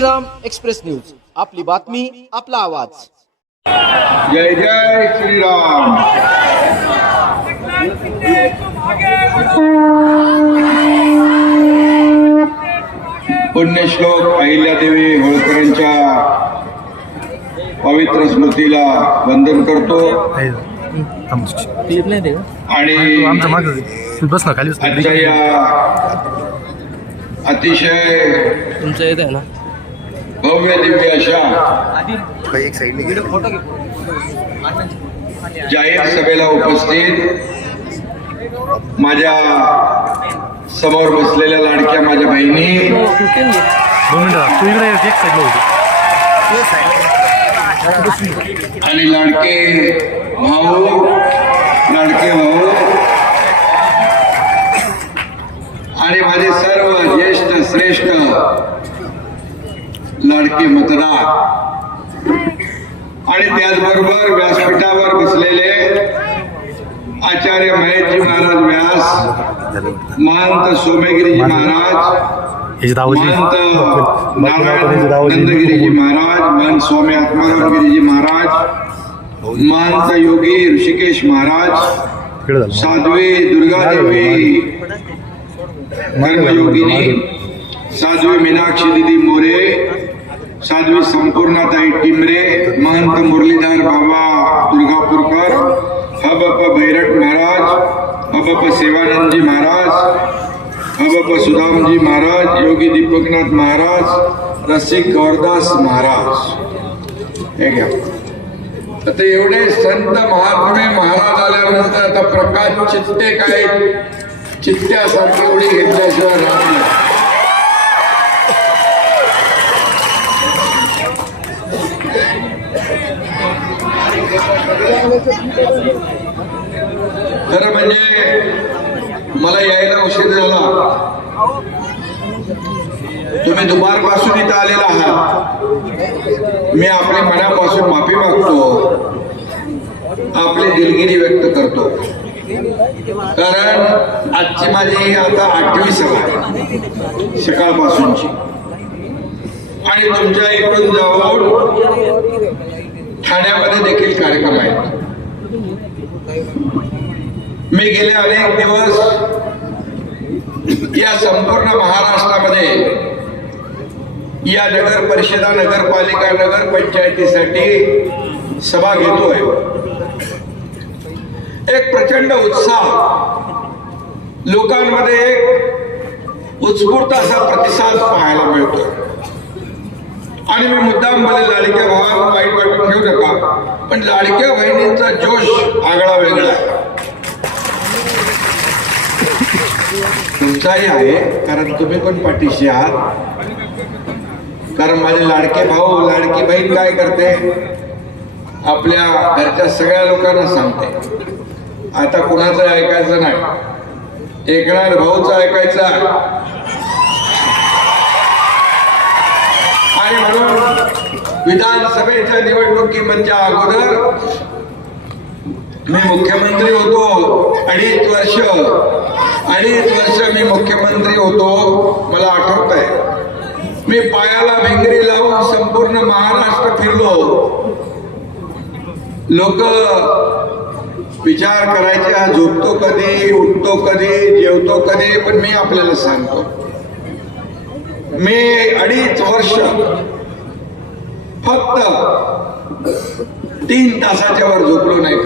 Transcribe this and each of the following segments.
Shriram express news, आपली बातमी आपला आवाज. जय जय श्रीराम. पुण्यश्लोक अहिल्यादेवी होळकरांच्या पवित्र स्मृतीला वंदन करतो आणि आजच्या या अतिशय तुमचं येत आहे ना भव्य दिव्य अशा जाहीर सभेला उपस्थित माझ्या समोर बसलेल्या लाडक्या माझ्या बहिणी आणि लाडके भाऊ आणि माझे सर्व ज्येष्ठ श्रेष्ठ लाडके मतदार आणि त्याचबरोबर व्यासपीठावर बसलेले आचार्य महेशजी महाराज व्यास, महंत सोमेगिरीजी महाराज, महंत नारायण नंदगिरीजी महाराज, महंत स्वामी आत्मारामगिरीजी महाराज, महंत योगी ऋषिकेश महाराज, साध्वी दुर्गादेवी कर्मयोगिनी, साध्वी मीनाक्षी दीदी मोरे, साध्वी संपूर्णाताई टिमरे, महंत मुरलीधर बाबा दुर्गापूरकर, हबप भैरट महाराज, हबप सेवानंदजी महाराज, हबप सुदामजी महाराज, योगी दीपकनाथ महाराज, रसिक गौरदास महाराज. हे घ्या. आता एवढे संत महात्मे महाराज आल्यानंतर आता प्रकाश चित्ते काय चित्त्यासारखी एवढी घेतल्याशिवाय राहत नाही. खरं म्हणजे मला यायला उशीर झाला. तुम्ही दुपारपासून इथं आलेला आहात. मी आपल्या मनापासून माफी मागतो, आपली दिलगिरी व्यक्त करतो. कारण आजची माझी आता 8वी सभा आहे सकाळपासूनची आणि तुमच्या इकडून जाऊन ठाण्यामध्ये देखील कार्यक्रम आहेत. मी गेले अनेक दिवस या संपूर्ण महाराष्ट्रामध्ये या नगर परिषदा, नगरपालिका, नगर पंचायतीसाठी सभा घेतोय. एक प्रचंड उत्साह लोकांमध्ये, एक उत्स्फूर्त असा प्रतिसाद पाहायला मिळतो. आणि मी मुद्दाम बोले लाडक्या भावांना वाईट वाटून घेऊ नका, पण लाडक्या बहिणींचा जोश आगळा वेगळा आहे. तुमचाही आहे, कारण तुम्ही पण पाठीशी आहात. कारण माझे लाडके भाऊ, लाडकी बहीण काय करते, आपल्या घरच्या सगळ्या लोकांना सांगते आता कुणाचं ऐकायचं नाही, एकनाथ भाऊचं ऐकायचं. आणि म्हणून विधानसभेच्या निवडणुकीच्या अगोदर मी मुख्यमंत्री होतो. 2.5 वर्ष मी मुख्यमंत्री होतो. मला आठवत आहे, मी पायाला भिंगरी लावून संपूर्ण महाराष्ट्र फिरलो. लोक विचार करायचे, हा झोपतो कधी, उठतो कधी, जेवतो कधी. पण मी आपल्याला सांगतो, मी 2.5 वर्ष फक्त 3 तासाच्या वर झोपलो नाही.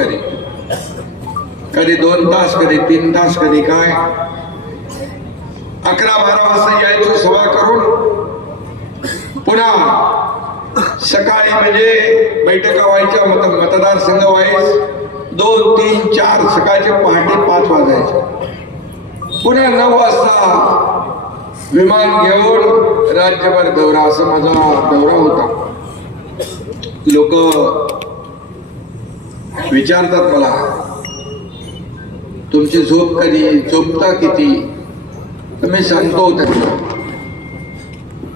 कधी 2 तास, कधी 3 तास, कधी काय. 11-12 वाजता यायचो सभा करून. पुन्हा सकाळी म्हणजे बैठका व्हायच्या, मतदारसंघ व्हायच 2, 3, 4 सकाळचे पहाटे 5 वाजायचे. पुन्हा 9 वाजता विमान घेऊन राज्यभर दौरा, असा माझा दौरा होता. लोक विचारतात मला, तुमची झोप कधी, झोपता किती? तर मी सांगतो त्यांना,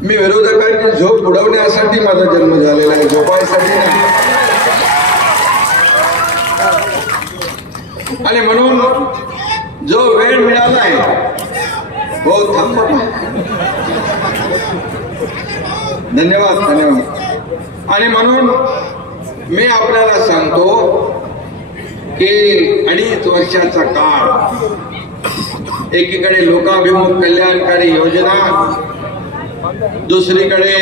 मी विरोधकांची झोप उडवण्यासाठी माझा जन्म झालेला आहे, झोपायसाठी नाही. आणि म्हणून जो वेळ मिळाला आहे, हो थांबा, धन्यवाद धन्यवाद. आणि म्हणून मी आपल्याला सांगतो की 2.5 वर्षाचा काळ, एकीकडे लोकाभिमुख कल्याणकारी योजना, दुसरीकडे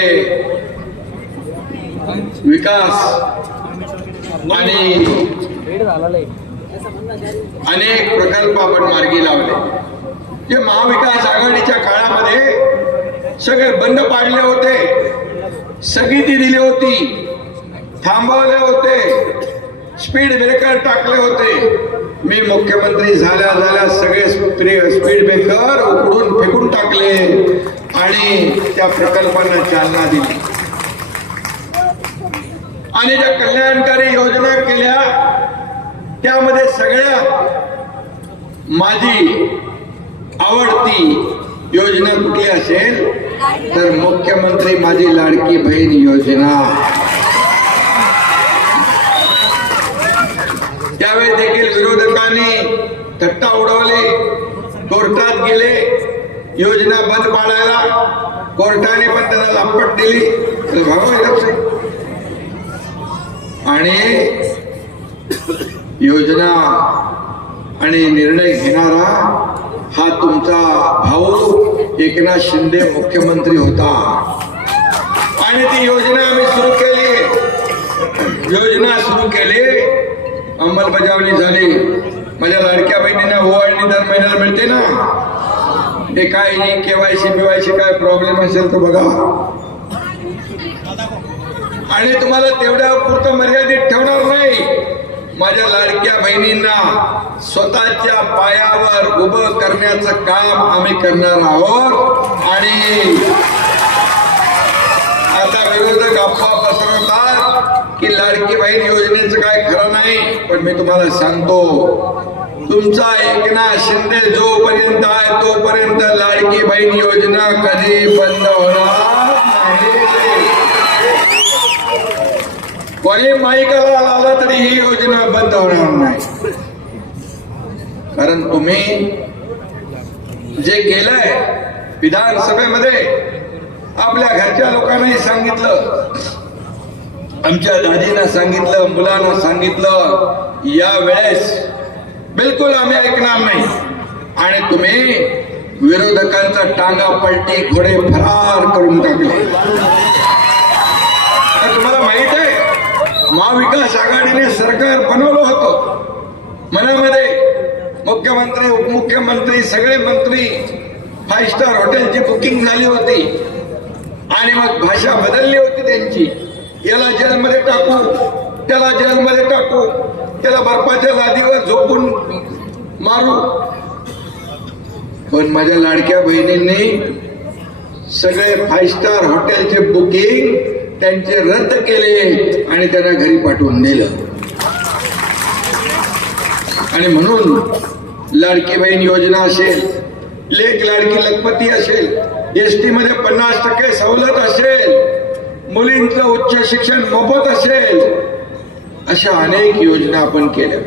विकास आणि अनेक प्रकल्प आपण मार्गी लावले. जे महाविकास आघाडीच्या काळामध्ये सगळे बंद पाडले होते, स्थगिती दिली होती, थांबवले होते, स्पीड ब्रेकर टाकले होते. मी मुख्यमंत्री झाल्या सगळे स्पीड ब्रेकर उकडून फेकून टाकले आणि त्या प्रकल्पांना चालना दिली. आणि ज्या कल्याणकारी योजना केल्या त्यामध्ये सगळ्यात माझी आवडती योजना कुठली असेल तर मुख्यमंत्री माझी लाडकी बहीण योजना. त्यावेळी देखील विरोधकांनी थट्टा उडवली, कोर्टात गेले योजना बंद पाडायला. कोर्टाने पण त्यांना लापट दिली आणि योजना आणि निर्णय घेणारा हा तुमचा भाऊ एकनाथ शिंदे मुख्यमंत्री होता. आणि ती योजना आम्ही सुरू केली, योजना सुरू केली, अंमलबजावणी झाली. माझ्या लाडक्या बहिणींना ओवाळणी दर महिन्याला मिळते ना. हे काय केवायसी बिवायसी काय प्रॉब्लेम असेल तर बघा. आणि तुम्हाला तेवढ्या पुरतं मर्यादित ठेवणार नाही. माझ्या लाडक्या बहिणींना स्वतःच्या पायावर उभं करण्याचं काम आम्ही करणार आहोत. आणि आता विरोधक अफवा पसरवतात की लाडकी बहीण योजनेचं काय खरं नाही. पण मी तुम्हाला सांगतो, तुमचा एकनाथ शिंदे जोपर्यंत आहे तोपर्यंत लाडकी बहीण योजना कधी बंद होणार नाही. कोणी माईकाला आला तरी ही योजना बंद होणार नाही. कारण तुम्ही जे केलंय विधानसभेमध्ये, आपल्या घरच्या लोकांनाही सांगितलं, आमच्या दादीनं सांगितलं, मुलांना सांगितलं, या वेळेस बिलकुल आम्ही ऐकणार नाही. आणि तुम्ही विरोधकांचा टांगा पलटी, घोडे फरार करून टाकले. तर तुम्हाला माहित आहे, महाविकास आघाडीने सरकार बनवलं होतं. मनामध्ये मुख्यमंत्री उपमुख्यमंत्री सगळे मंत्री 5 स्टार हॉटेलची बुकिंग झाली होती. आणि मग भाषा बदलली होती त्यांची. याला जेलमध्ये टाकू, त्याला जेलमध्ये टाकू, त्याला बर्फाच्या लादीवर झोपून मारू. पण माझ्या लाडक्या बहिणींनी सगळे 5 स्टार हॉटेलचे बुकिंग त्यांचे रद्द केले आणि त्यांना घरी पाठवून दिलं. आणि म्हणून लाडकी बहीण योजना असेल, लेक लाडकी लखपती असेल, एसटी मध्ये 50% सवलत असेल, मुलींचं उच्च शिक्षण मोफत असेल, अशा अनेक योजना आपण केल्या.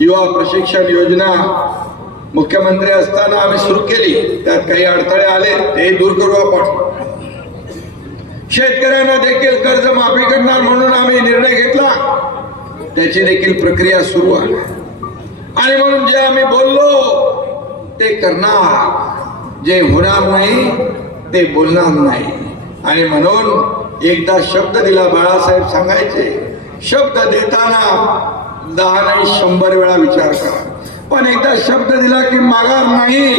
युवा प्रशिक्षण योजना मुख्यमंत्री असताना आम्ही सुरू केली. त्यात काही अडथळे आले ते दूर करू आपण. शेतकऱ्यांना देखील कर्ज माफी करणार म्हणून आम्ही निर्णय घेतला. त्याची देखील प्रक्रिया सुरू आहे. आणि म्हणून जे आम्ही बोललो ते करणार, जे होणार नाही ते बोलणार नाही. आणि म्हणून एकदा शब्द दिला, बाळासाहेब सांगायचे, शब्द देताना 10 नाही 100 वेळा विचार करा. पण एकदा शब्द दिला की माघार नाही.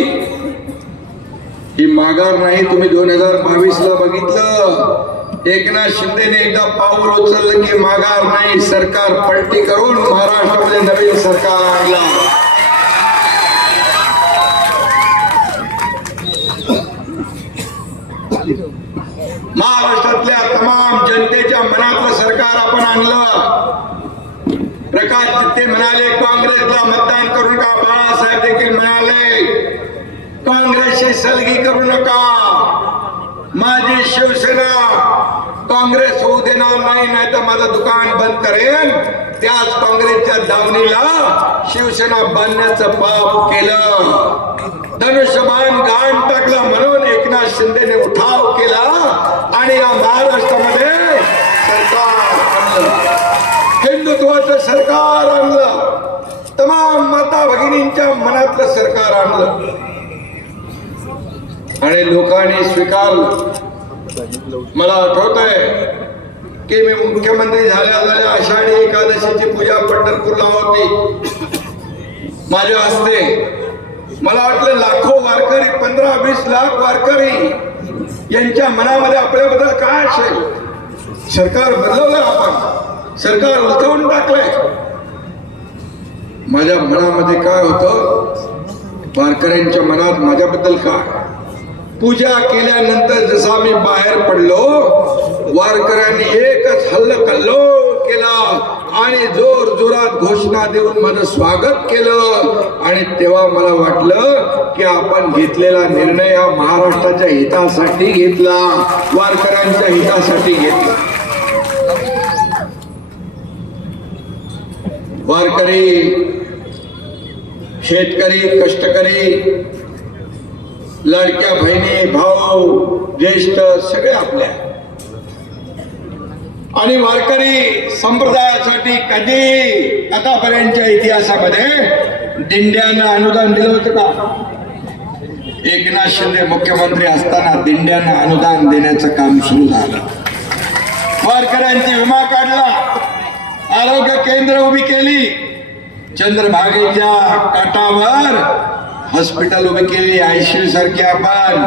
ही माघार नाही. तुम्ही 2022ला बघितलं, एकनाथ शिंदेने एकदा पाऊल उचललं की माघार नाही. सरकार पलटी करून महाराष्ट्रामध्ये नवीन सरकार आणला. महाराष्ट्रातल्या तमाम जनतेच्या मनातलं सरकार आपण आणलं. प्रकाश चित्ते म्हणाले काँग्रेसला मतदान करू नका. बाळासाहेब देखील म्हणाले काँग्रेसची सलगी करू नका. माझी शिवसेना काँग्रेस होऊ देणार नाही, नाहीतर माझं दुकान बंद करेल. त्याच काँग्रेसच्या दावणीला शिवसेना बांधण्याचं पाप केलं. धनुष्यबाण घाण टाकला म्हणून एकनाथ शिंदेने उठाव केला महाराष्ट्रामध्ये सरकार आणलं, हिंदुत्वाचं सरकार आणलं, तमाम माता भगिनींच्या मनातलं सरकार आणलं आणि लोकांनी स्वीकारलं. मला आठवत आहे की मी मुख्यमंत्री झाल्या आषाढी एकादशीची पूजा पंढरपूरला होती माझ्या हस्ते. मला वाटलं लाखो वारकरी, 15-20 लाख वारकरी यांच्या मनामध्ये आपल्याबद्दल काय असेल. सरकार बदलवलं, आपण सरकार उलटवून टाकलंय. माझ्या मनामध्ये काय होतं, वारकऱ्यांच्या मनात माझ्याबद्दल काय. पूजा केल्यानंतर जसा मी बाहेर पडलो, वारकऱ्यांनी एकच हल्लकल्लोळ केला आणि जोर जोरात घोषणा देऊन माझं स्वागत केलं. आणि तेव्हा मला वाटलं की आपण घेतलेला निर्णय हा महाराष्ट्राच्या हितासाठी घेतला, वारकऱ्यांच्या हितासाठी घेतला. वारकरी, शेतकरी, कष्टकरी, लाडक्या बहिणी, भाऊ, ज्येष्ठ सगळे आपल्या. आणि वारकरी संप्रदायासाठी कधी आतापर्यंतच्या इतिहासामध्ये दिंड्यांना अनुदान दिलं होतं का? एकनाथ शिंदे मुख्यमंत्री असताना दिंड्यांना अनुदान देण्याचं काम सुरू झालं. वारकऱ्यांची विमा काढला, आरोग्य केंद्र उभी केली, चंद्रभागेच्या काठावर हॉस्पिटल उभी केली, ICU सारखी आपण.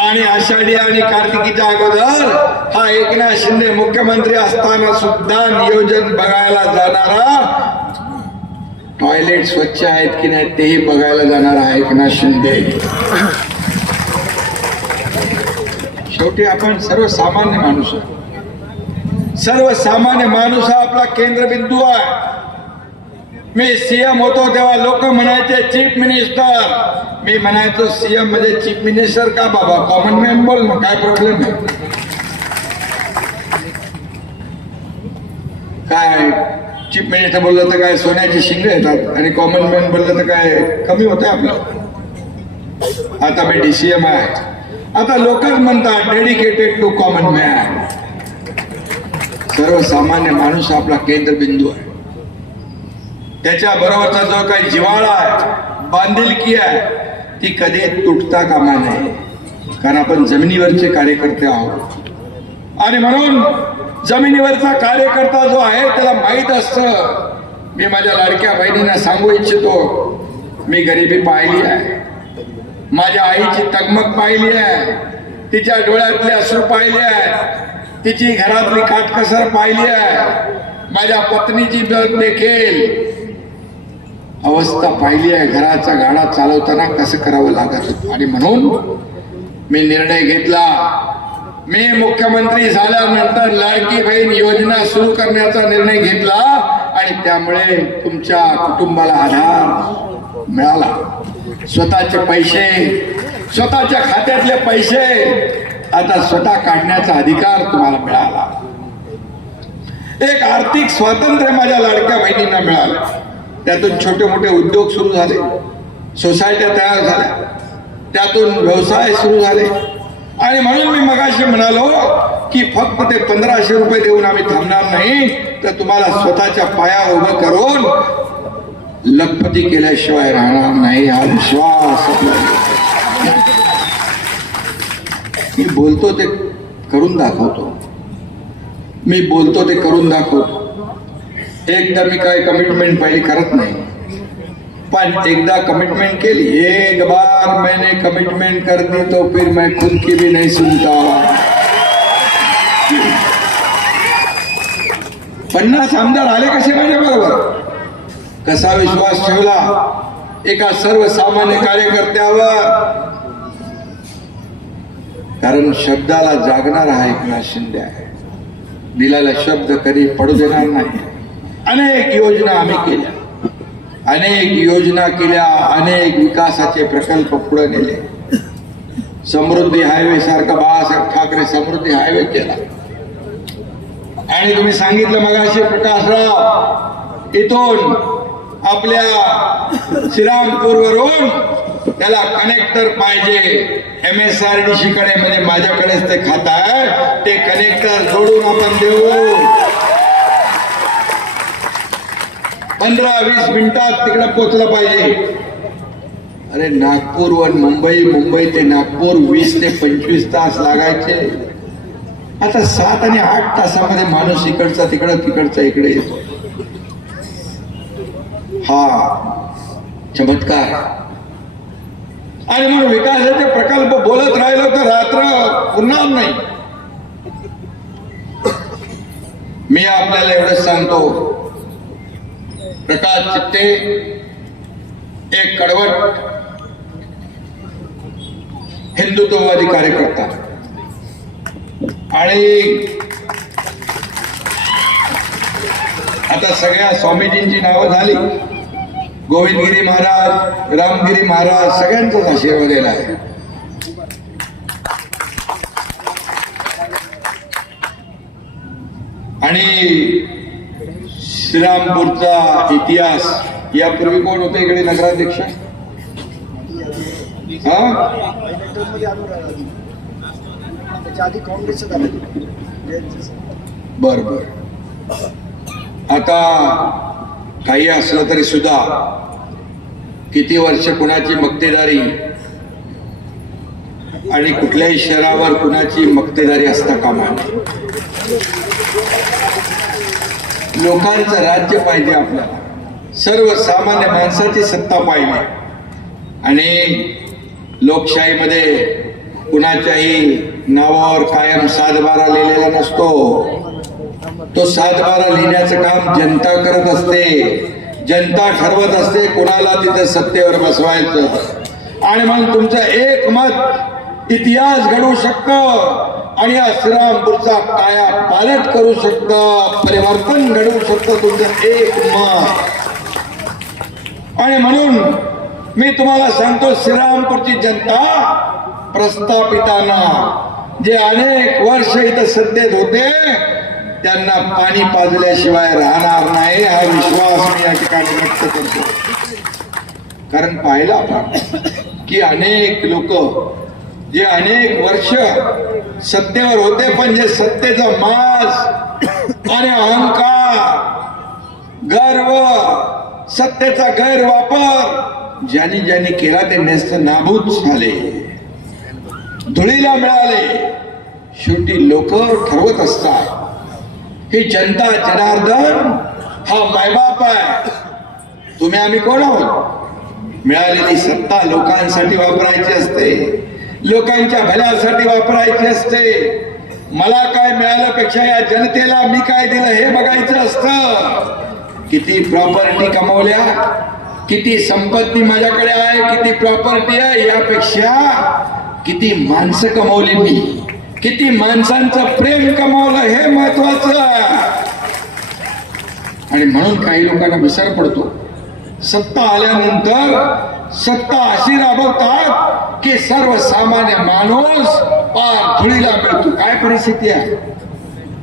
आणि आषाढी आणि कार्तिकीच्या अगोदर हा एकनाथ शिंदे मुख्यमंत्री असताना सुद्धा नियोजन बघायला जाणारा, टॉयलेट स्वच्छ आहेत की नाही तेही बघायला जाणारा हा एकनाथ शिंदे. शेवटी आपण सर्वसामान्य माणूस, सर्वसामान्य माणूस हा आपला केंद्रबिंदू आहे. मी CM होतो तेव्हा लोक म्हणायचे चीफ मिनिस्टर, मी म्हणायचो CM म्हणजे चीफ मिनिस्टर का बाबा, कॉमन मॅन बोल ना, काय प्रॉब्लेम आहे. काय चीफ मिनिस्टर बोललं तर काय सोन्याची शिंग येतात आणि कॉमन मॅन बोललं तर काय कमी होतंय आपलं. आता मी DCM आहे. आता लोकच म्हणतात डेडिकेटेड टू कॉमन मॅन. सर्वसामान्य माणूस आपला केंद्रबिंदू आहे. त्याच्या बरोबरचा जो काही जिव्हाळा आहे, बांधिलकी आहे, ती कधी तुटता कामा नये. कारण आपण जमिनीवरचे कार्यकर्ते आहोत. आणि म्हणून जमिनीवरचा कार्यकर्ता जो आहे त्याला माहीत असतं. मी माझ्या लाडक्या बहिणींना सांगू इच्छितो, मी गरिबी पाहिली आहे, माझ्या आईची तगमग पाहिली आहे, तिच्या डोळ्यातले अश्रू पाहिले आहे, तिची घरातली काटकसर पाहिली आहे, माझ्या पत्नीची देखील अवस्था पाहिली आहे. घराचा गाडा चालवताना कसं करावं लागत होतं. आणि म्हणून मी निर्णय घेतला, मी मुख्यमंत्री झाल्यानंतर लाडकी बहीण योजना सुरू करण्याचा निर्णय घेतला. आणि त्यामुळे तुमच्या कुटुंबाला आधार मिळाला. स्वतःचे पैसे, स्वतःच्या खात्यातले पैसे आता स्वतः काढण्याचा अधिकार तुम्हाला मिळाला. एक आर्थिक स्वातंत्र्य माझ्या लाडक्या बहिणींना मिळालं. त्यातून छोटे मोठे उद्योग सुरू झाले, सोसायट्या तयार झाल्या, त्यातून व्यवसाय सुरू झाले. आणि म्हणून मी मगाशी म्हणालो की फक्त ते 1500 रुपये देऊन आम्ही थांबणार नाही, तर तुम्हाला स्वतःच्या पायावर उभं करून लखपती केल्याशिवाय राहणार नाही, हा विश्वास आपला. मी बोलतो ते करून दाखवतो, मी बोलतो ते करून दाखवतो. एकदा मी काय कमिटमेंट पहिली करत नाही, पण एकदा कमिटमेंट केली, एक बार मैंने कमिटमेंट कर दी तो फिर मैं खुद की भी नहीं सुनता. 50 आमदार आले कसे माझ्या बरोबर. कसा विश्वास ठेवला एका सर्वसामान्य कार्यकर्त्यावर. कारण शब्दाला जागणार आहे एकनाथ शिंदे आहे. दिलेला शब्द कधी पडू देणार नाही. अनेक योजना आम्ही केल्या, अनेक योजना केल्या, अनेक विकासाचे प्रकल्प पुढे नेले. समृद्धी हायवे सारखा बाळासाहेब ठाकरे समृद्धी हायवे केला. आणि तुम्ही सांगितलं मगाशी प्रकाशराव, इथून आपल्या श्रीरामपूरवरून त्याला कनेक्टर पाहिजे. MSRDC कडे म्हणजे माझ्याकडेच ते खातं आहे, ते कनेक्टर जोडून आपण देऊ. 15-20 मिनिटात तिकडे पोहोचलं पाहिजे. अरे नागपूरहून मुंबई, मुंबई ते नागपूर 20 ते 25 तास लागायचे. आता 7 आणि 8 तासामध्ये माणूस इकडचा तिकडं, तिकडचा इकडे येतो. हा चमत्कार. आणि म्हणून विकासाचे प्रकल्प बोलत राहिलो तर रात्र पुन्हा नाही. मी आपल्याला एवढंच सांगतो, प्रकाश चित्ते एक कडवट हिंदुत्ववादी कार्यकर्ता आणि आता सगळ्या स्वामीजींची नावं झाली. गोविंदगिरी महाराज, रामगिरी महाराज सगळ्यांचाच आशीर्वाद दिला आहे. आणि श्रीरामपूरचा इतिहास, यापूर्वी कोण होते इकडे नगराध्यक्ष? बर बर. आता काही असलं तरी सुद्धा किती वर्ष कुणाची मक्तेदारी आणि कुठल्याही शहरावर कुणाची मक्तेदारी असता कामा नये. लोकांचं राज्य पाहिजे आपल्याला, सर्वसामान्य माणसाची सत्ता पाहिजे. आणि लोकशाहीमध्ये कुणाच्याही नावावर कायम 7-12 लिहिलेला नसतो. तो 7-12 लिहिण्याचं काम जनता करत असते. जनता ठरवत असते कोणाला तिथे सत्तेवर बसवायचं. आणि मग तुमचं एक मत इतिहास घडवू शकतं आणि या श्रीरामपूरचा काया पालट करू शकतं, परिवर्तन घडवू शकतं तुमचं एक मत. आणि म्हणून मी तुम्हाला सांगतो, श्रीरामपूरची जनता प्रस्थापितांना जे अनेक वर्ष इथं सत्तेत होते त्यांना पाणी पाजल्याशिवाय राहणार नाही, हा विश्वास मी या ठिकाणी व्यक्त करतो. कारण पाहिलं आपण की अनेक लोक जे अनेक वर्ष सत्तेवर होते, पण जे सत्तेचा मास आणि अहंकार, गर्व, सत्तेचा गैरवापर ज्यांनी ज्यांनी केला ते नेस्त नाबूद झाले, धुळीला मिळाले. शेवटी लोक ठरवत असतात. ही जनता जनार्दन हा मायबाप आहे. तुम्ही आम्ही कोण आहोत? मिळालेली सत्ता लोकांसाठी वापरायची असते, लोकांच्या भल्यासाठी वापरायची असते. मला काय मिळाल्यापेक्षा या जनतेला मी काय दिलं हे बघायचं असतं. किती प्रॉपर्टी कमवल्या, किती संपत्ती माझ्याकडे आहे, किती प्रॉपर्टी आहे, यापेक्षा किती माणसं कमवली मी, किती माणसांचं प्रेम कमावलं हे महत्वाचं. आणि म्हणून काही लोकांना विसर पडतो. सत्ता आल्यानंतर सत्ता अशी राबवतात की सर्वसामान्य माणूस पार धुळीला मिळतो. काय परिस्थिती आहे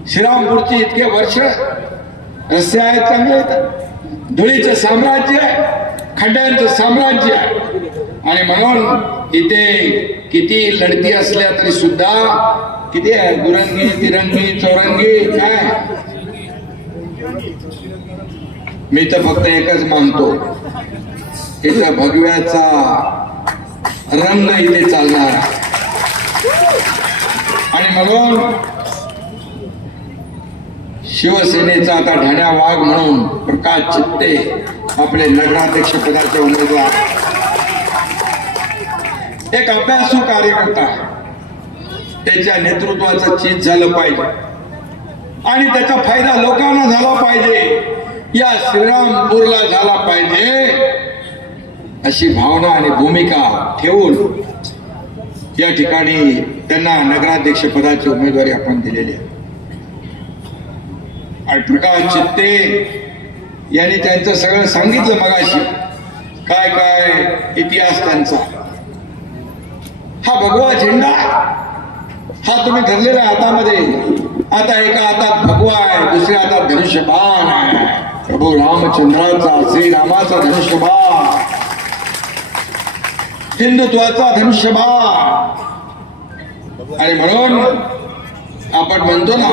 श्रीरामपूरची? इतके वर्ष रस्ते आहेत चांगले आहेत, धुळीचं साम्राज्य आहे, खड्ड्यांचं साम्राज्य आहे. आणि म्हणून इथे किती लढती असल्या तरी सुद्धा किती आहे, दुरंगी, तिरंगी, चौरंगी, काय मी तर फक्त एकच मानतो, इथं भगव्याचा रंग इथे चालणार. आणि म्हणून शिवसेनेचा आता ढाण्या वाघ म्हणून प्रकाश चित्ते आपले नगराध्यक्ष पदाचे उमेदवार, एक अभ्यासू कार्यकर्ता, त्याच्या नेतृत्वाचं चीज झालं पाहिजे आणि त्याचा फायदा लोकांना झाला पाहिजे, या श्रीरामपूरला झाला पाहिजे, अशी भावना आणि भूमिका ठेवून या ठिकाणी त्यांना नगराध्यक्ष पदाची उमेदवारी आपण दिलेली आहे. आणि प्रकाश चित्ते यांनी त्यांचं सगळं सांगितलं मगाशी, काय काय इतिहास त्यांचा. हा भगवा झेंडा हा तुम्ही धरलेला हातामध्ये, आता एका हातात भगवा आहे, दुसऱ्या हातात धनुष्यबाण आहे. प्रभू रामचंद्राचा, श्रीरामाचा धनुष्यबाण, हिंदुत्वाचा धनुष्यबाण. आणि म्हणून आपण म्हणतो ना,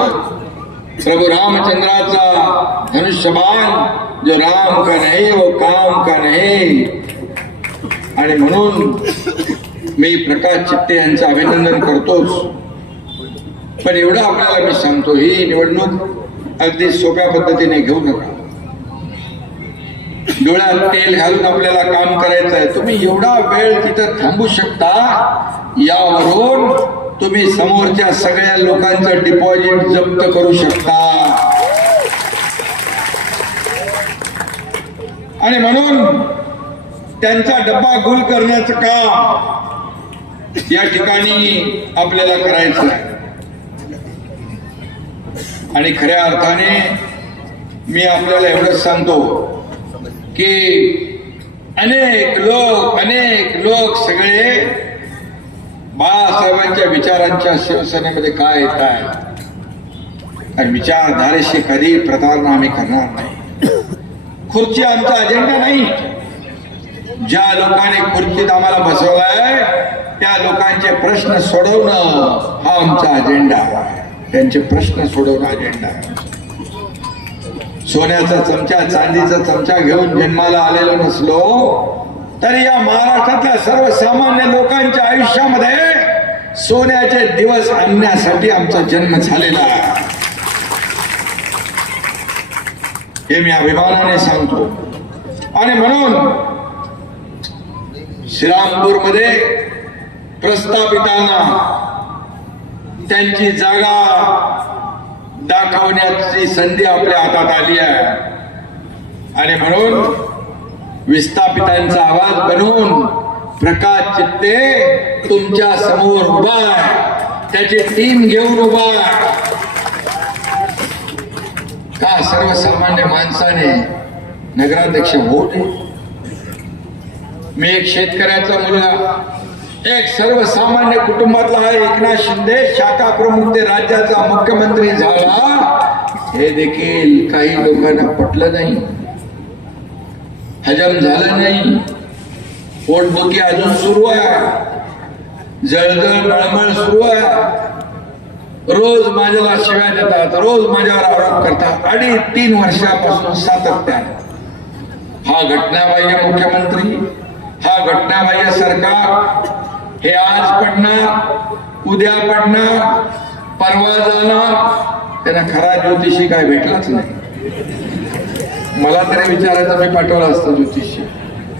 प्रभु रामचंद्राचा धनुष्यबाण, जो राम का नहीं वो काम का नहीं. आणि म्हणून मी प्रकाश चित्ते यांचं अभिनंदन करतोच. पण एवढं आपल्याला मी सांगतो, ही निवडणूक अगदी सोप्या पद्धतीने घेऊ नका. डोळ्यात तेल घालून आपल्याला काम करायचं आहे. तुम्ही एवढा वेळ तिथं थांबू शकता, यावरून तुम्ही समोरच्या सगळ्या लोकांचं डिपॉझिट जप्त करू शकता. आणि म्हणून त्यांचा डब्बा गुल करण्याचं काम या ठिकाणी आपल्याला करायचं आहे. आणि खऱ्या अर्थाने मी आपल्याला एवढंच सांगतो की अनेक लोक सगळे बाळासाहेबांच्या विचारांच्या शिवसेनेमध्ये काय येत आहे, आणि विचारधारेशी कधी प्रतारणा आम्ही करणार नाही. खुर्ची आमचा अजेंडा नाही. ज्या लोकांनी खुर्चीत आम्हाला बसवलाय त्या लोकांचे प्रश्न सोडवणं हा आमचा अजेंडा आहे. त्यांचे प्रश्न सोडवणं अजेंडा आहे. सोन्याचा चमचा, चांदीचा चमचा घेऊन जन्माला आलेलो नसलो तरी या महाराष्ट्रातल्या सर्वसामान्य लोकांच्या आयुष्यामध्ये सोन्याचे दिवस आणण्यासाठी आमचा जन्म झालेला आहे. हे मी अभिमानाने सांगतो. आणि म्हणून श्रीरामपूरमध्ये प्रस्थापितांना त्यांची जागा दाखवण्याची संधी आपल्या हातात आली आहे. आणि म्हणून विस्थापितांचा आवाज बनवून प्रकाश चित्ते तुमच्या समोर उभा आहे, त्याची टीम घेऊन उभा आहे. का सर्वसामान्य माणसाने नगराध्यक्ष होऊ नये? मी एक शेतकऱ्याचा मुलगा, एक सर्वसामान्य कुटुंबातला आहे. एकनाथ शिंदे शाखा प्रमुख ते राज्याचा मुख्यमंत्री झाला, हे देखील काही लोकांना पटलं नाही, हजम झालं नाही. पोटदुखी अजून सुरू आहे, जळजळ मळमळ सुरू आहे. रोज माझ्याला शिव्या देतात, रोज माझ्यावर आरोप करतात. 2.5-3 वर्षापासून सातत्याने हा घटनाबाह्य मुख्यमंत्री, हा घटनाबाह्य सरकार, हे आज पडणार, उद्या पडणार, परवा जाणार. त्यांना खरा ज्योतिषी काय भेटलाच नाही. मला तरी विचारायचं, मी पाठवलं असतं ज्योतिषी,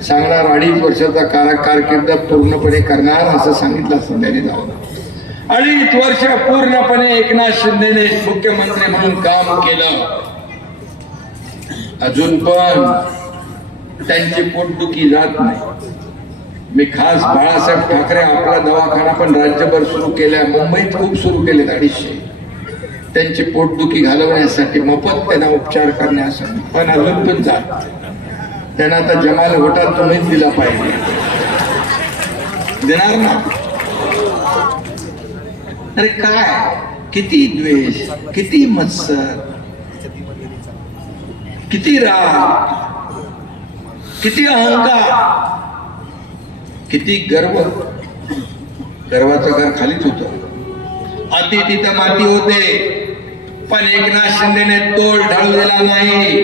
सांगणार 2.5 वर्षाचा कारकीर्द पूर्णपणे करणार असं सांगितलं असतं त्यांनी. जाऊन 2.5 वर्ष पूर्णपणे एकनाथ शिंदेने मुख्यमंत्री म्हणून काम केलं. अजून पण त्यांची पोटदुखी जात नाही. मी खास बाळासाहेब ठाकरे आपला दवाखाना पण राज्यभर सुरू केलाय, मुंबईत खूप सुरू केले 250. त्यांची पोटदुखी घालवण्यासाठी, मोफत त्यांना उपचार करण्यासाठी. पण अजून पण जात. त्यांना आता जमाल घोटा तुम्हीच दिला पाहिजे. देणार ना? अरे काय, किती द्वेष, किती मत्सर, किती राग, किती अहंकार, किती गर्व. गर्वाचं घर खालीच होतं. अति तिथं माती होते. पण एकनाथ शिंदेने तोल ढळलेला नाही.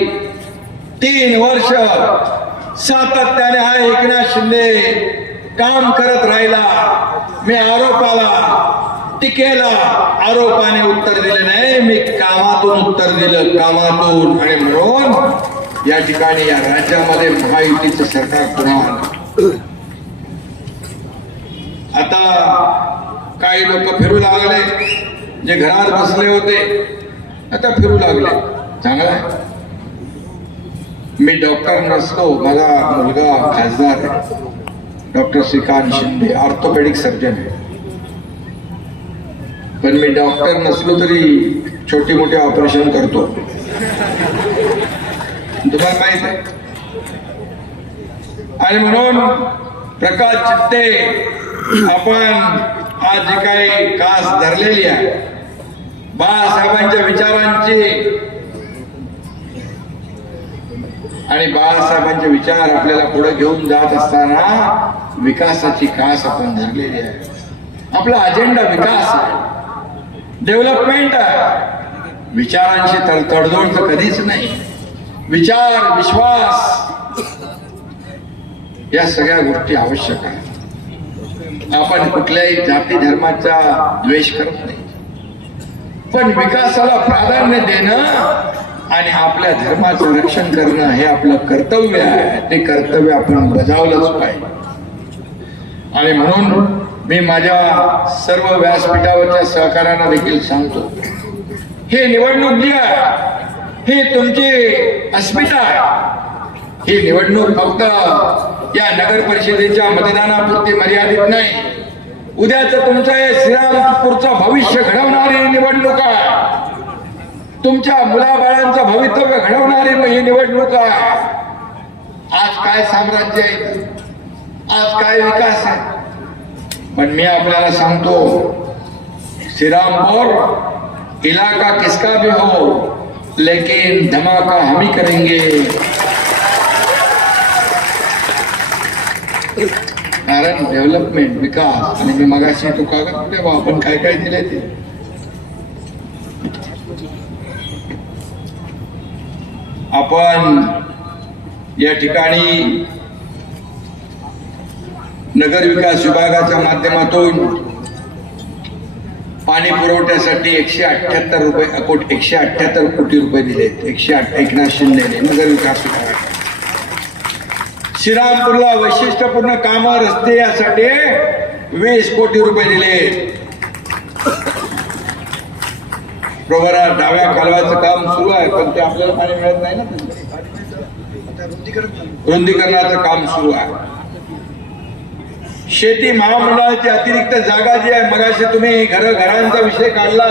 3 वर्ष सातत्याने हा एकनाथ शिंदे काम करत राहिला. मी आरोपाला, टीकेला आरोपाने उत्तर दिले नाही, मी कामातून उत्तर दिलं, कामातून. आणि म्हणून या ठिकाणी या राज्यामध्ये महायुतीचं सरकार पुन्हा आलं. आता काही लोक फिरू लागले, जे घरात बसले होते आता फिरू लागले. चांगला आहे. मी डॉक्टर नसतो, माझा मुलगा खासदार आहे, doctor Shrikant Shinde, orthopaedic surgeon आहे. पण मी डॉक्टर नसलो तरी छोटी मोठी ऑपरेशन करतो, तुम्हाला माहित आहे. आणि म्हणून प्रकाश चित्ते, आपण आज जे काही कास धरलेली आहे बाळासाहेबांच्या विचारांची, आणि बाळासाहेबांचे विचार आपल्याला पुढे घेऊन जात असताना विकासाची कास आपण धरलेली आहे. आपला अजेंडा विकास आहे, डेव्हलपमेंट आहे. विचारांशी तडजोड तर कधीच नाही. विचार, विश्वास या सगळ्या गोष्टी आवश्यक आहेत. आपण कुठल्याही जाती धर्माचा द्वेष करत नाही, पण विकासाला प्राधान्य देणं आणि आपल्या धर्माचं रक्षण करणं हे आपलं कर्तव्य आहे. ते कर्तव्य आपण बजावलंच पाहिजे. आणि म्हणून मी माझ्या सर्व व्यासपीठावरच्या सहकाऱ्यांना देखील सांगतो, हे निवडणूक जी आहे ही तुमची अस्मिता आहे. ही निवडणूक फक्त या नगर परिषदेच्या मतदानापुरती मर्यादित नाही. उद्याच तुमचं हे श्रीरामपूरचं भविष्य घडवणारी निवडणूक आहे. तुमच्या मुलाबाळांचं भवितव्य घडवणारी ही निवडणूक आहे. आज काय साम्राज्य आहे, आज काय विकास आहे, पण मी आपल्याला सांगतो, श्रीरामपुर इलाका किसका भी हो, लेकिन धमाका हम ही करेंगे. कारण डेव्हलपमेंट, विकास. आणि मी मगाशी तो कागद कुठे बा आपण काय काय दिले ते आपण या ठिकाणी नगर विकास विभागाच्या माध्यमातून पाणी पुरवठ्यासाठी 178 कोटी रुपये दिले. एकनाथ शिंदेने नगर विकास विभागाला श्रीरामपूरला वैशिष्ट्यपूर्ण कामं, रस्ते यासाठी 20 कोटी रुपये दिले. प्रवरा डाव्या कालव्याचं काम सुरू आहे, पण ते आपल्याला पाणी मिळत नाही ना. रुंदीकरणाचं काम सुरू आहे. शेती महामंडळाची अतिरिक्त जागा जी आहे, मगाशी तुम्ही घरांचा विषय काढला,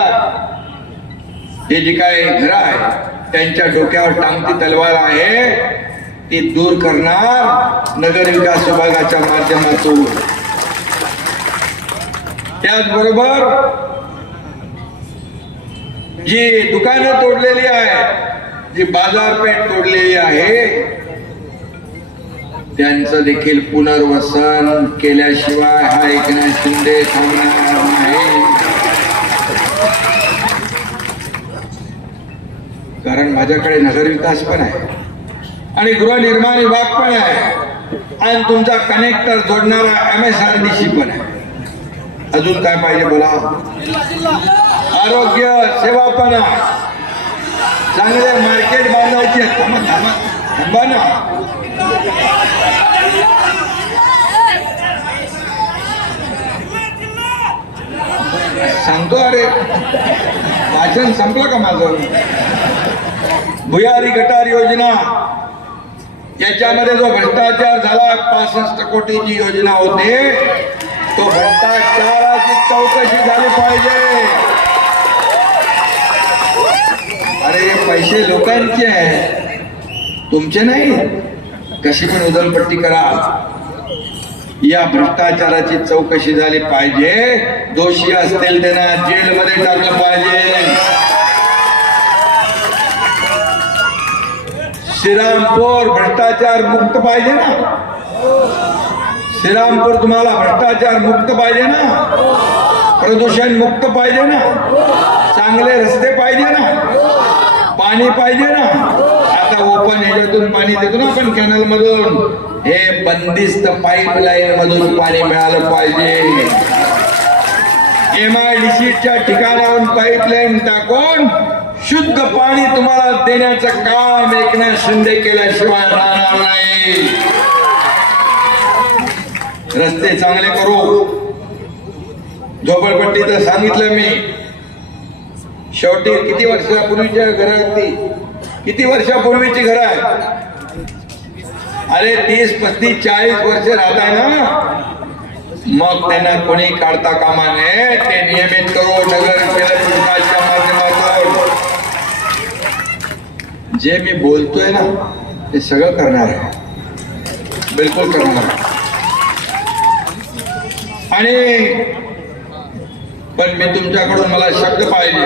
हे जी काय घरं आहे त्यांच्या डोक्यावर टांगती तलवार आहे, ती दूर करणार नगर विकास विभागाच्या माध्यमातून. त्याचबरोबर जी दुकानं तोडलेली आहे, जी बाजारपेठ तोडलेली आहे, त्यांचं देखील पुनर्वसन केल्याशिवाय हा एकनाथ शिंदे थांबणार नाही. कारण माझ्याकडे नगर विकास पण आहे आणि गृहनिर्माण विभाग पण आहे आणि तुमचा कनेक्टर जोडणारा MSRDC पण आहे. अजून काय पाहिजे बोला. आरोग्य सेवा पण आहे. चांगले मार्केट बांधायचे. थांबा ना. सांगतो, अरे भाषण संपलं का माझं. भुयारी गटार योजना, याच्यामध्ये जो भ्रष्टाचार झाला, 65 कोटीची योजना होते, तो भ्रष्टाचाराची चौकशी झाली पाहिजे. अरे पैसे लोकांचे आहे, तुमचे नाही. कशी पण उधळपट्टी करा, या भ्रष्टाचाराची चौकशी झाली पाहिजे. दोषी असतील त्यांना जेलमध्ये टाकलं पाहिजे. श्रीरामपूर भ्रष्टाचार मुक्त पाहिजे ना. श्रीरामपूर तुम्हाला भ्रष्टाचार मुक्त पाहिजे ना, प्रदूषण मुक्त पाहिजे ना, चांगले रस्ते पाहिजे ना, पाणी पाहिजे ना. आता ओपन ह्याच्यातून पाणी देतो ना आपण कॅनल मधून, हे बंदिस्त पाईपलाईन मधून पाणी मिळालं पाहिजे. MIDCच्या ठिकाणाहून पाईपलाईन टाकून शुद्ध पाणी तुम्हाला देण्याचं काम एकनाथ शिंदे केल्याशिवाय राहणार नाही. रस्ते चांगले करू. झोपडपट्टीचं सांगितलं मी. शेवटी किती वर्षापूर्वीच्या घरात ती, किती वर्षापूर्वीची घरं आहे. अरे 30, 35, 40 वर्ष राहताय ना, मग त्यांना कोणी काढता कामा नये. ते नियमित करू. नगर विकासच्या माध्यमातून जे मी बोलतोय ना ते सगळं करणार आहे, बिलकुल करणार आहे. आणि पण मी तुमच्याकडून मला शब्द पाहिजे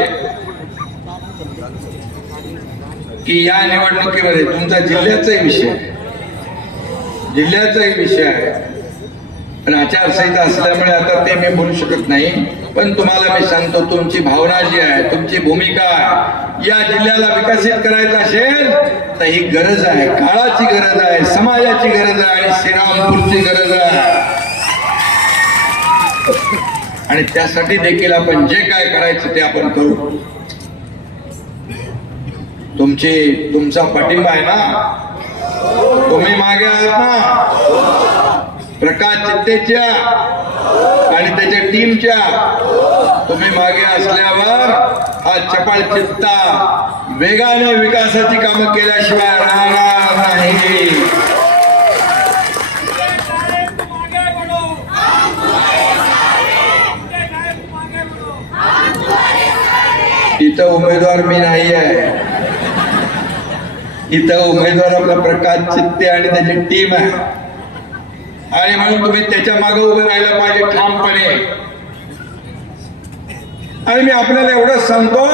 की या निवडणुकीमध्ये तुमचा जिल्ह्याचाही विषय आहे, जिल्ह्याचाही विषय आहे, पण आचारसंहिता असल्यामुळे आता ते मी बोलू शकत नाही. पण तुम्हाला मी सांगतो, तुमची भावना जी आहे, तुमची भूमिका आहे, या जिल्ह्याला विकसित करायचं असेल तर ही गरज आहे, काळाची गरज आहे, समाजाची गरज आहे आणि श्रीरामपूरची गरज आहे. आणि त्यासाठी देखील आपण जे काय करायचं ते आपण करू. तुमचा पाठिंबा आहे ना, तुम्ही मागे आहात ना, प्रकाश चित्तेच्या आणि त्याच्या टीमच्या. तुम्ही मागे असल्यावर हा चपळ चित्ता वेगाने विकासाची कामं केल्याशिवाय राहणार नाही. इथं उमेदवार मी नाही आहे, इथं उमेदवार आपला प्रकाश चित्ते आणि त्याची टीम आहे. आणि म्हणून तुम्ही त्याच्या मागे उभे राहायला पाहिजे ठामपणे. आणि मी आपल्याला एवढंच सांगतो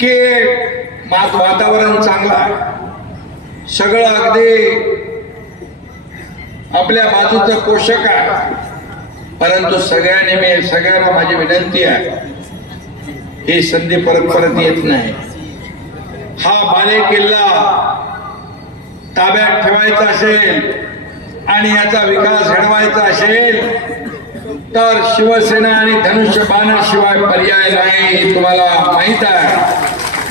की वातावरण चांगलं आहे, सगळं अगदी आपल्या बाजूचं पोषक आहे. परंतु सगळ्यांना माझी विनंती आहे, ही संधी परत परत येत नाही. हा बाले किल्ला ताब्यात ठेवायचा असेल आणि याचा विकास घडवायचा असेल तर शिवसेना आणि धनुष्यबाणाशिवाय पर्याय नाही. हे तुम्हाला माहित आहे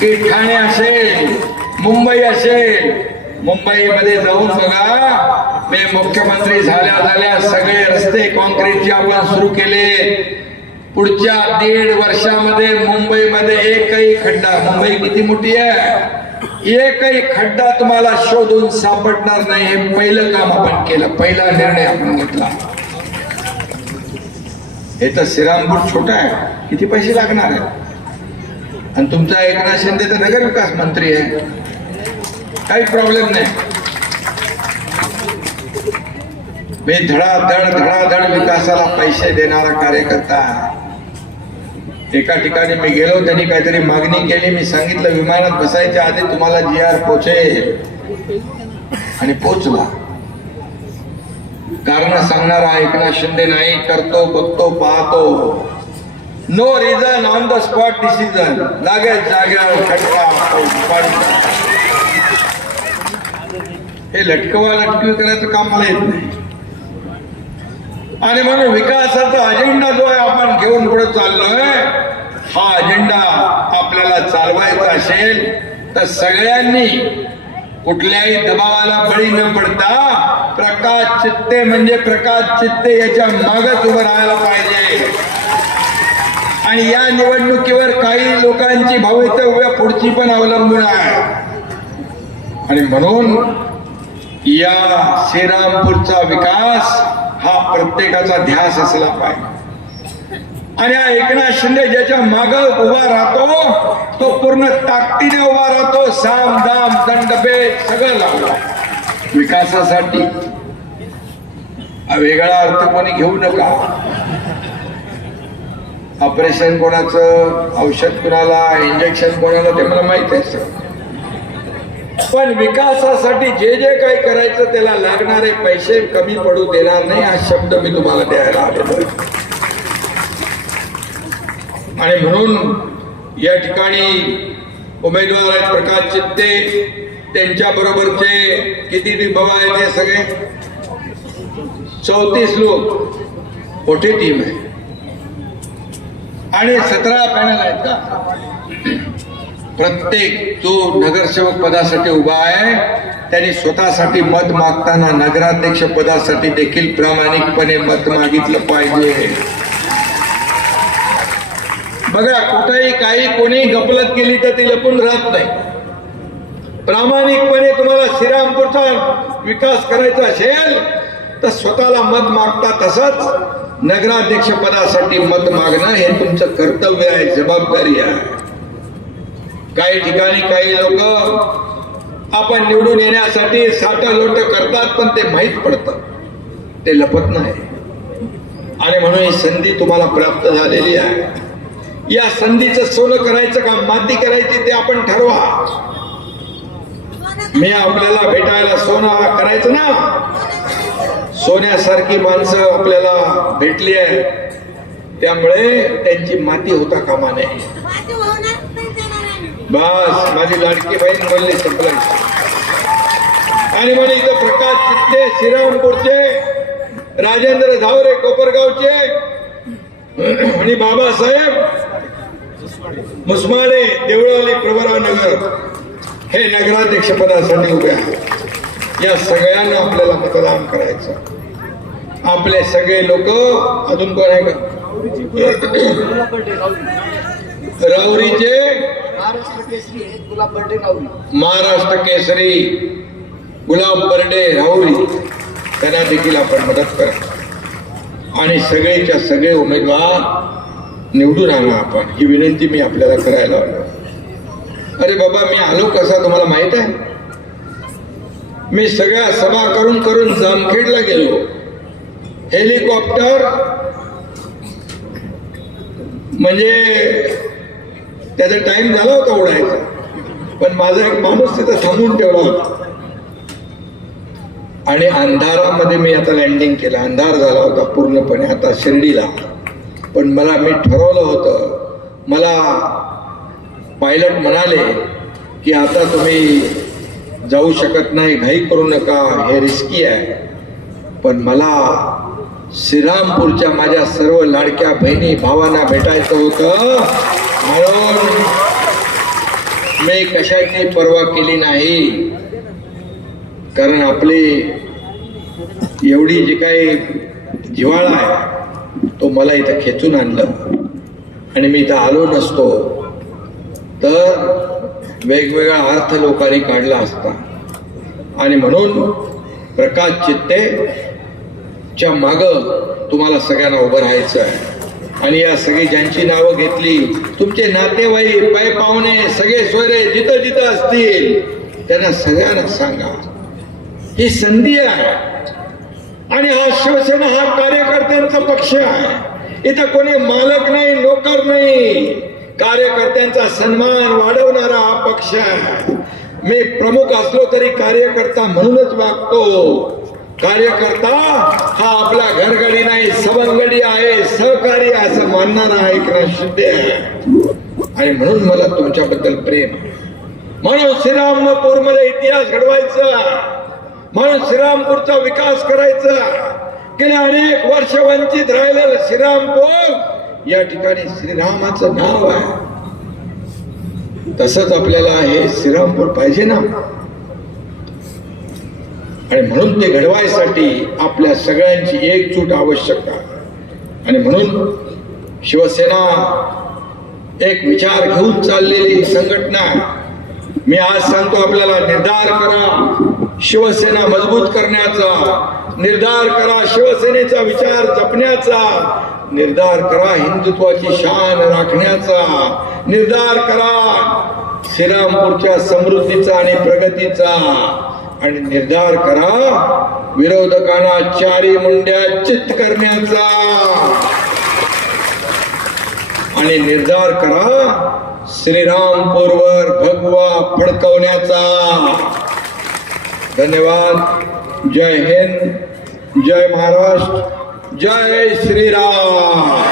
की ठाणे असेल, मुंबई असेल, मुंबईमध्ये जाऊन बघा, मी मुख्यमंत्री झाल्या सगळे रस्ते कॉन्क्रीटचे आपण सुरू केले. पुढच्या 1.5 वर्षामध्ये मुंबईमध्ये एकही खड्डा, मुंबई किती मोठी आहे, एकही खड्डा तुम्हाला शोधून सापडणार नाही. हे पहिलं काम आपण केलं, पहिला निर्णय आपण घेतला. हे तर श्रीरामपूर छोटा आहे, किती पैसे लागणार आहेत. आणि तुमचा एकनाथ शिंदे तर नगर विकास मंत्री आहे, काही प्रॉब्लेम नाही. मी धडाधड विकासाला पैसे देणारा कार्यकर्ता. एका ठिकाणी मी गेलो, त्यांनी काहीतरी मागणी केली. मी सांगितलं विमानात बसायच्या आधी तुम्हाला GR पोचेल, आणि पोचला. कारण सांगणारा एकनाथ शिंदे नाही, करतो, बघतो, पाहतो. No reason, on the spot decision. जागेवर खटका. हे लटकवी करायचं काम मला येत नाही. आणि म्हणून विकासाचा अजेंडा जो आहे आपण घेऊन पुढे चाललोय, हा अजेंडा आपल्याला चालवायचा असेल तर सगळ्यांनी कुठल्याही दबावाला बळी न पडता प्रकाश चित्ते म्हणजे प्रकाश चित्ते याच्या मागच उभं राहायला पाहिजे. आणि या निवडणुकीवर काही लोकांची भवितव्य पुढची पण अवलंबून आहे. आणि म्हणून या श्रीरामपूरचा विकास हा प्रत्येकाचा ध्यास असला पाहिजे. आणि हा एकनाथ शिंदे ज्याच्या माग उभा राहतो तो पूर्ण ताकदीने उभा राहतो. साम दाम दंडभेद सगळं लावलं विकासासाठी. वेगळा अर्थ कोणी घेऊ नका. ऑपरेशन कोणाचं, औषध कोणाला, इंजेक्शन कोणाला, ते मला माहित आहे. पण विकासासाठी जे जे काही करायचं त्याला लागणारे पैसे कमी पडू देणार नाही, हा शब्द मी तुम्हाला द्यायला आलेलो. आणि म्हणून या ठिकाणी उमेदवार आहेत प्रकाश चित्ते, त्यांच्या बरोबरचे किती बाबा आहेत हे सगळे 34 लोक, मोठी टीम आहे. आणि 17 पॅनल आहेत का. प्रत्येक जो नगरसेवक पदासाठी उभा आहे त्यांनी स्वतःसाठी मत मागताना नगराध्यक्ष पदासाठी देखील प्रामाणिकपणे मत मागितलं पाहिजे. बघा, कुठेही काही कोणी गफलत केली तर ती लपून राहत नाही. प्रामाणिकपणे तुम्हाला श्रीरामपूरचा विकास करायचा असेल तर स्वतःला मत मागता, तसंच नगराध्यक्ष पदासाठी मत मागणं हे तुमचं कर्तव्य आहे, जबाबदारी आहे. काही ठिकाणी काही लोक आपण निवडून येण्यासाठी साठलोट करतात, पण ते माहीत पडतं, ते लपत नाही. आणि म्हणून ही संधी तुम्हाला प्राप्त झालेली आहे. या संधीचं सोनं करायचं का माती करायची ते आपण ठरवा. मी आपल्याला भेटायला सोनं करायचं ना. सोन्यासारखी माणसं आपल्याला भेटली आहे, त्यामुळे त्यांची माती होता कामा नये. बस माझी लाडकी बहीण बोलली संपलं. आणि म्हणे इथं प्रकाश चित्ते श्रीरामपूरचे, राजेंद्र झावरे कोपरगावचे आणि बाबासाहेब मुसमाडे देवळाली प्रवरानगर हे नगराध्यक्ष पदासाठी उभे आहेत. या सगळ्यांना आपल्याला मतदान करायचं. आपले सगळे लोक अजून कोण आहे का? राऊरीचे महाराष्ट्र केसरी गुलाब बर्डे राऊरी, त्यांना देखील आपण मदत करा आणि सगळेच्या सगळे उमेदवार निवडून आणा आपण. ही विनंती मी आपल्याला करायला आलो. अरे बाबा, मी आलो कसा तुम्हाला माहित आहे? मी सगळ्या सभा करून करून जामखेडला गेलो. हेलिकॉप्टर म्हणजे त्याचा टाइम झाला होता उडायचा, पण माझा एक माणूस तिथं थांबून ठेवला होता आणि अंधारामध्ये मी आता लँडिंग केलं. अंधार झाला होता पूर्णपणे आता शिर्डीला. पण मी ठरवलं होतं, मला पायलट म्हणाले की आता तुम्ही जाऊ शकत नाही, घाई करू नका, हे रिस्की आहे. पण मला श्रीरामपूरच्या माझ्या सर्व लाडक्या बहिणी भावांना भेटायचं होतं, म्हणून मी कशाची पर्वा केली नाही. कारण आपली एवढी जी काही जिव्हाळा आहे तो मला इथं खेचून आणलं आणि मी इथं आलो नसतो तर वेगवेगळा अर्थ लोकांनी काढला असता. आणि म्हणून प्रकाश चित्ते च्या माग तुम्हाला सगळ्यांना उभं राहायचं आहे. आणि या सगळी ज्यांची नावं घेतली, तुमचे नातेवाईक पाय पाहुणे सगळे सोयरे जिथं जिथं असतील त्यांना सगळ्यांना सांगा, ही संधी आहे. आणि हा शिवसेना हा कार्यकर्त्यांचा पक्ष आहे. इथं कोणी मालक नाही, नोकर नाही, कार्यकर्त्यांचा सन्मान वाढवणारा हा पक्ष आहे. मी प्रमुख असलो तरी कार्यकर्ता म्हणूनच वागतो. कार्यकर्ता हा आपला घरगडी नाही, सवंगडी आहे, सहकारी असं मानणारा हा एकनाथ शिंदे आहे. आणि म्हणून मला तुमच्याबद्दल प्रेम. म्हणून श्रीरामपूरमध्ये इतिहास घडवायचा, म्हणून श्रीरामपूरचा विकास करायचा. गेल्या अनेक वर्ष वंचित राहिलेलं श्रीरामपूर या ठिकाणी श्रीरामाचं नाव आहे. तसंच आपल्याला हे श्रीरामपूर पाहिजे ना. आणि म्हणून ते घडवायसाठी आपल्या सगळ्यांची एकजूट आवश्यक आहे. आणि म्हणून शिवसेना एक विचार घेऊन चाललेली संघटना. मी आज सांगतो, आपल्याला निर्धार करा शिवसेना मजबूत करण्याचा, निर्धार करा शिवसेनेचा विचार जपण्याचा, निर्धार करा हिंदुत्वाची शान राखण्याचा, निर्धार करा श्रीरामपूरच्या समृद्धीचा आणि प्रगतीचा, आणि निर्धार करा विरोधकांना चारी मुंड्या चित्त करण्याचा, आणि निर्धार करा श्रीरामपूरवर भगवा फडकवण्याचा. धन्यवाद. जय हिंद, जय महाराष्ट्र, जय श्रीराम.